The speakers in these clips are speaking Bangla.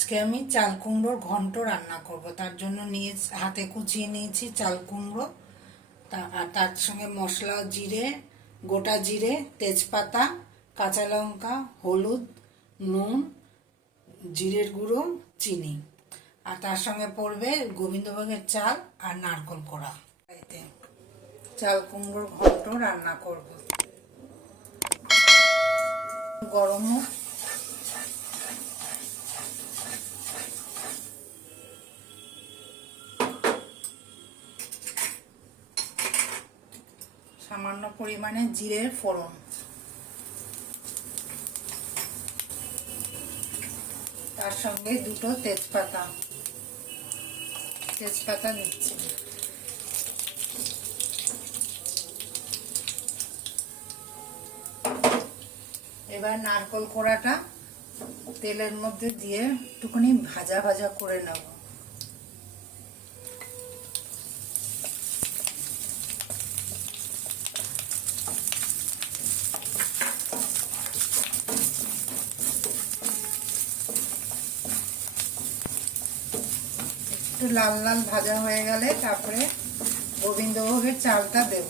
আজকে আমি চাল কুমড়োর ঘন্ট রান্না করব। তার জন্য হাতে কুচিয়ে নিয়েছি চাল কুমড়ো, আর তার সঙ্গে মশলা জিরে, গোটা জিরে, তেজপাতা, কাঁচা লঙ্কা, হলুদ, নুন, জিরের গুঁড়ো, চিনি, আর তার সঙ্গে পড়বে গোবিন্দভোগের চাল আর নারকেল কোড়া। এতে চাল কুমড়োর ঘন্ট রান্না করব। গরম সামান্য পরিমাণে জিরের ফোড়ন, তার সঙ্গে দুটো তেজপাতা দিচ্ছি। এবার নারকেল কোড়াটা তেলের মধ্যে দিয়ে একটুখানি ভাজা ভাজা করে নেব। একটু লাল লাল ভাজা হয়ে গেলে তারপরে গোবিন্দভোগের চালটা দেব।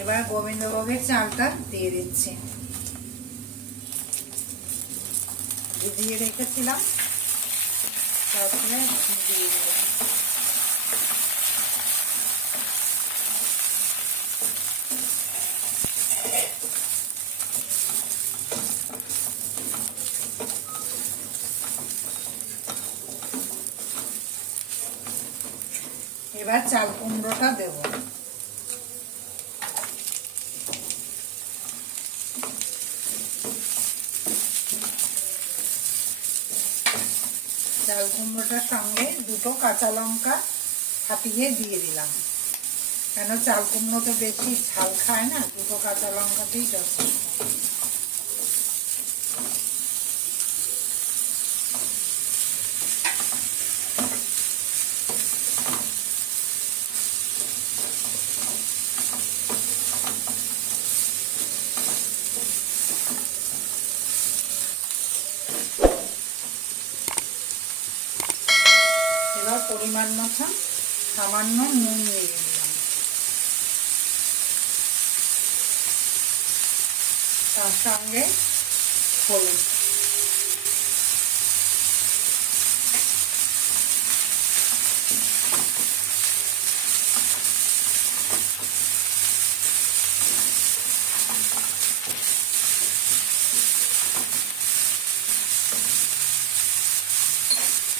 এবার গোবিন্দভোগের চালটা দিয়ে দিচ্ছি, ভিজিয়ে রেখেছিলাম, তারপরে দিয়ে দিলাম। এবার চাল কুমড়োটা দেব। চাল কুমড়োটার সঙ্গে দুটো কাঁচা লঙ্কা ফাটিয়ে দিয়ে দিলাম, কেন চাল কুমড়ো তো বেশি ঝাল খায় না, দুটো কাঁচা লঙ্কাতেই যথেষ্ট। এবার পরিমাণ মতো সামান্য নুন দিয়ে দিলাম, তার সঙ্গে হলুদ,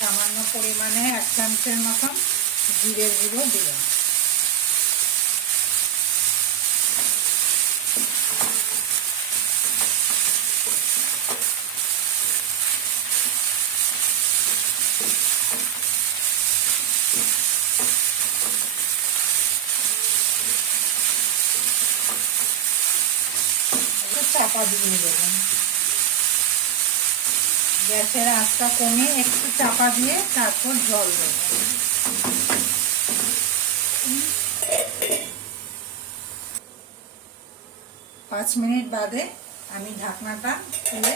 সামান্য পরিমাণে 1 চামচের মতন জিরের গুঁড়ো দিলাম। চাপা দিয়ে দেবেন, গ্যাসের আঁচটা কমিয়ে একটু চাপা দিয়ে তারপর জল দেব। 5 মিনিট বাদে আমি ঢাকনাটা খুলে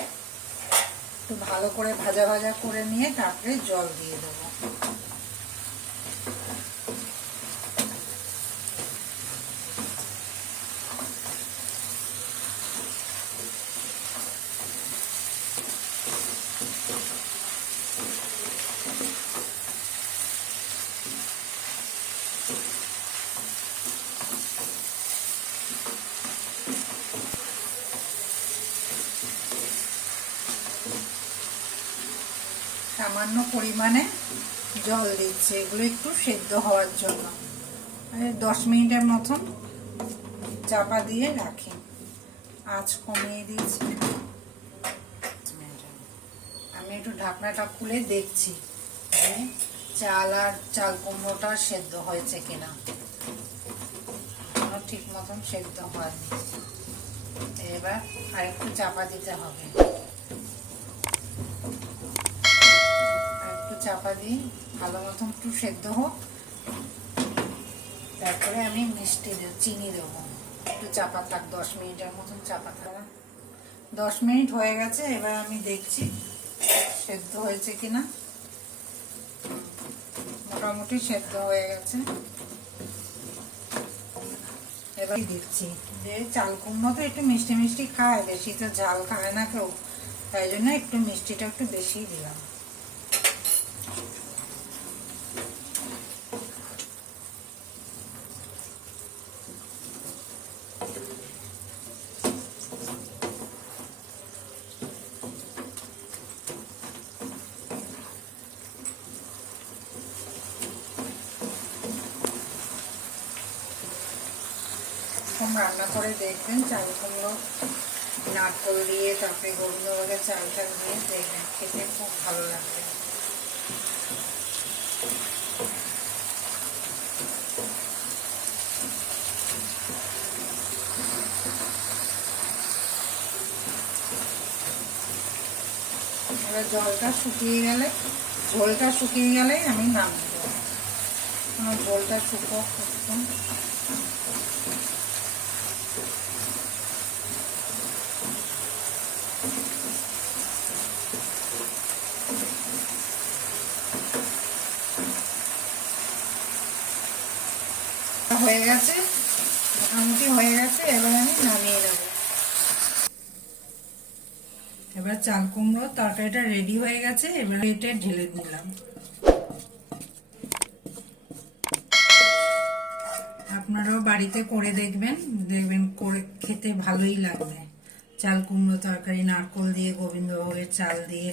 একটু ভালো করে ভাজা ভাজা করে নিয়ে তারপরে জল দিয়ে দেবো। সামান্য পরিমাণে জল দিচ্ছি, এগুলো একটু সেদ্ধ হওয়ার জন্য। 10 মিনিটের মতন চাপা দিয়ে রাখি, আঁচ কমিয়ে দিয়েছি। আমি একটু ঢাকনাটা খুলে দেখছি যে চাল আর চাল কুমড়োটা সেদ্ধ হয়েছে কিনা। ঠিক মতন সেদ্ধ হয়নি, এবার আরেকটু চাপা দিতে হবে। চাপা দিই, ভালো মতন একটু সেদ্ধ হোক, তারপরে আমি মিষ্টি চিনি দেবো। একটু চাপা থাক, 10 মিনিটের মতন চাপা থাক। 10 মিনিট হয়ে গেছে, এবার আমি দেখছি সেদ্ধ হয়েছে কিনা। মোটামুটি সেদ্ধ হয়ে গেছে। এবার দিচ্ছি যে চাল কুমড়ো তো একটু মিষ্টি মিষ্টি খায়, বেশি তো ঝাল খায় না কেউ, তাই জন্য একটু মিষ্টিটা একটু বেশি দিলাম। রান্না করে দেখবেন চাল কুমড়ো নারকেল দিয়ে, তারপরে গোবিন্দ ভোগের চাল টাল দিয়ে দেখবেন, খেতে খুব ভালো লাগবে। এবার ঝোলটা শুকিয়ে গেলে আমি নামিয়ে দেবো। ঝোলটা শুকো হয়ে গেছে, মোটামুটি হয়ে গেছে। এবার আমি নামিয়ে নেব। এবার চাল কুমড়ো তরকারিটা রেডি হয়ে গেছে, এবার এটা ঢেলে দিলাম। আপনারাও বাড়িতে করে দেখবেন, করে খেতে ভালোই লাগবে। চাল কুমড়ো তরকারি নারকেল দিয়ে, গোবিন্দ ভোগের চাল দিয়ে।